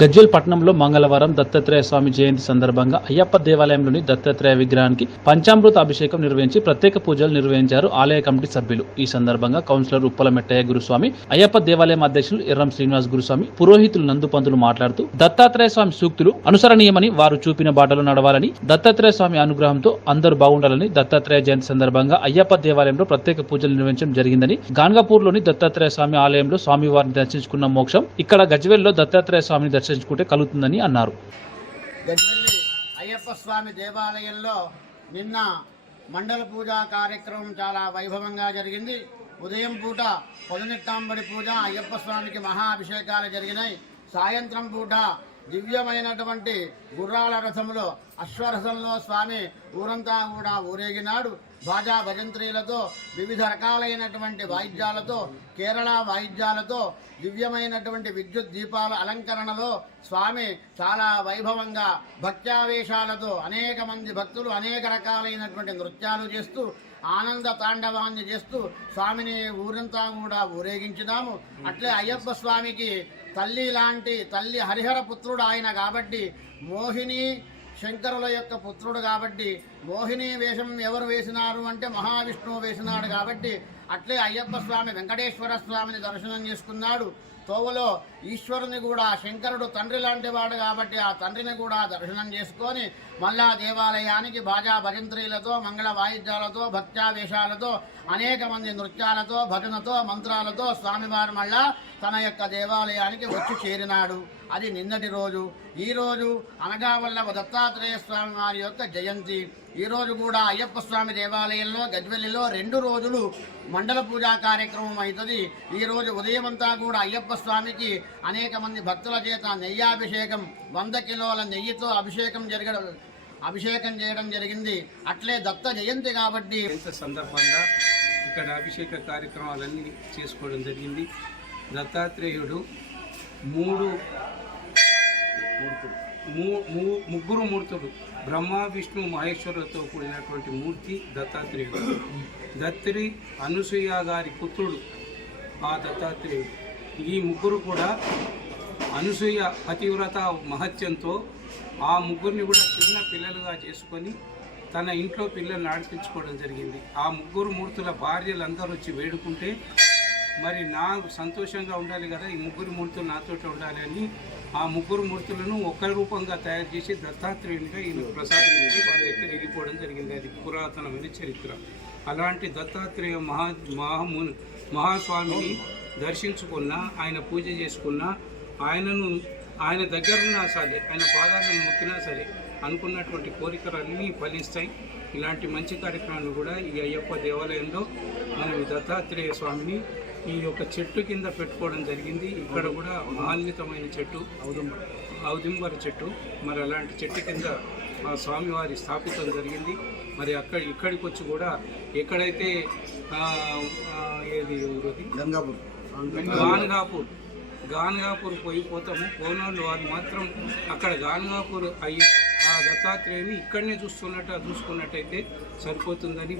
గజ్వేల్ పట్టణంలో మంగళవారం దత్తాత్రేయ స్వామి జయంతి సందర్భంగా అయ్యప్ప దేవాలయంలోని దత్తాత్రేయ విగ్రహానికి పంచామృత అభిషేకం నిర్వహించి ప్రత్యేక పూజలు నిర్వహించారు ఆలయ కమిటీ సభ్యులు. ఈ సందర్భంగా కౌన్సిలర్ ఉప్పలమెట్టయ్య గురుస్వామి అయ్యప్ప దేవాలయం అధ్యక్షులు ఎర్రం శ్రీనివాస్ గురుస్వామి పురోహితులు నందుపంతులు మాట్లాడుతూ దత్తాత్రేయ స్వామి సూక్తులు అనుసరణీయమని వారు చూపిన బాటలో నడవాలని దత్తాత్రేయ స్వామి అనుగ్రహంతో అందరూ బాగుండాలని దత్తాత్రేయ జయంతి సందర్భంగా అయ్యప్ప దేవాలయంలో ప్రత్యేక పూజలు నిర్వహించడం జరిగిందని గాన్గాపూర్లోని దత్తాత్రేయ స్వామి ఆలయంలో స్వామివారిని దర్శించుకున్న మోక్షం ఇక్కడ గజ్వేల్లో దత్తాత్రేయ స్వామిని దర్శించుకుంటే కలుగుతుందని అన్నారు. అయ్యప్ప స్వామి దేవాలయంలో నిన్న మండల పూజా కార్యక్రమం చాలా వైభవంగా జరిగింది. ఉదయం పూట పొదనెట్టాంబడి పూజ అయ్యప్ప స్వామికి మహాభిషేకాలు జరిగినాయి. సాయంత్రం పూట దివ్యమైనటువంటి గుర్రాల రథములో అశ్వరథంలో స్వామి ఊరంతా కూడా ఊరేగినాడు. బాజా భజంత్రీలతో వివిధ రకాలైనటువంటి వాయిద్యాలతో కేరళ వాయిద్యాలతో దివ్యమైనటువంటి విద్యుత్ దీపాల అలంకరణలో స్వామి చాలా వైభవంగా భక్త్యావేశాలతో అనేక మంది భక్తులు అనేక రకాలైనటువంటి నృత్యాలు చేస్తూ ఆనంద తాండవాన్ని చేస్తూ స్వామిని ఊరంతా కూడా ఊరేగించినాము. అట్లే అయ్యప్ప స్వామికి తల్లి లాంటి తల్లి హరిహర పుత్రుడు ఆయన కాబట్టి మోహిని శంకరుల యొక్క పుత్రుడు కాబట్టి మోహిని వేషం ఎవరు వేసినారు అంటే మహావిష్ణువు వేసినాడు కాబట్టి అట్లే అయ్యప్ప స్వామి వెంకటేశ్వర స్వామిని దర్శనం చేసుకున్నాడు. తోవలో ఈశ్వరుని కూడా శంకరుడు తండ్రి లాంటి వాడు కాబట్టి ఆ తండ్రిని కూడా దర్శనం చేసుకొని మళ్ళా దేవాలయానికి బాజా భజంత్రీలతో మంగళ వాయిద్యాలతో భక్త్యావేశాలతో అనేక మంది నృత్యాలతో భజనతో మంత్రాలతో స్వామివారు మళ్ళా తన యొక్క దేవాలయానికి వచ్చి చేరినాడు. అది నిన్నటి రోజు. ఈరోజు అనగా అనగావల్లభ దత్తాత్రేయ స్వామి వారి యొక్క జయంతి. ఈరోజు కూడా అయ్యప్ప స్వామి దేవాలయంలో గజ్వెల్లిలో రెండు రోజులు మండల పూజా కార్యక్రమం అవుతుంది. ఈరోజు ఉదయమంతా కూడా అయ్యప్ప స్వామికి అనేక మంది భక్తుల చేత నెయ్యాభిషేకం వంద కిలోల నెయ్యితో అభిషేకం జరగడం అభిషేకం చేయడం జరిగింది. అట్లే దత్త జయంతి కాబట్టి సందర్భంగా ఇక్కడ అభిషేక కార్యక్రమాలన్నీ చేసుకోవడం జరిగింది. దత్తాత్రేయుడు మూడు ముగ్గురు మూర్తులు. బ్రహ్మ విష్ణు మహేశ్వరులతో కూడినటువంటి మూర్తి దత్తాత్రేయుడు. దత్రి అనసూయ గారి పుత్రుడు ఆ దత్తాత్రేయుడు. ఈ ముగ్గురు కూడా అనసూయ పతివ్రత మహత్యంతో ఆ ముగ్గురిని కూడా చిన్న పిల్లలుగా చేసుకొని తన ఇంట్లో పిల్లల్ని ఆడిపించుకోవడం జరిగింది. ఆ ముగ్గురు మూర్తుల భార్యలందరూ వచ్చి వేడుకుంటే మరి నాకు సంతోషంగా ఉండాలి కదా ఈ ముగ్గురు మూర్తులు నాతో ఉండాలి అని ఆ ముగ్గురు మూర్తులను ఒక్క రూపంగా తయారు చేసి దత్తాత్రేయునిగా ఈయన ప్రసాదం ఇచ్చి వాళ్ళ దగ్గర వెళ్ళిపోవడం జరిగింది. అది పురాతనమైన చరిత్ర. అలాంటి దత్తాత్రేయ మహా మహాము మహాస్వామిని దర్శించుకున్న ఆయన పూజ చేసుకున్న ఆయనను ఆయన దగ్గరున్నా సరే ఆయన పాదాలను మొక్కినా సరే అనుకున్నటువంటి కోరికలన్నీ ఫలిస్తాయి. ఇలాంటి మంచి కార్యక్రమాలు కూడా ఈ అయ్యప్ప దేవాలయంలో మనం ఈ దత్తాత్రేయ స్వామిని ఈ యొక్క చెట్టు కింద పెట్టుకోవడం జరిగింది. ఇక్కడ కూడా మహాన్వితమైన చెట్టు ఔదుంబర ఔదుంబర చెట్టు. మరి అలాంటి చెట్టు కింద ఆ స్వామివారి స్థాపితం జరిగింది. మరి అక్కడ ఇక్కడికి వచ్చి కూడా ఎక్కడైతే ఏది గంగాపూర్. గాన్గాపూర్. గాన్గాపూర్ పోయిపోతాము పోనోళ్ళు వాళ్ళు మాత్రం అక్కడ గాన్గాపూర్ అయ్యి ఆ దత్తాత్రేయుని ఇక్కడనే చూస్తున్నట్టు చూసుకున్నట్టయితే సరిపోతుందని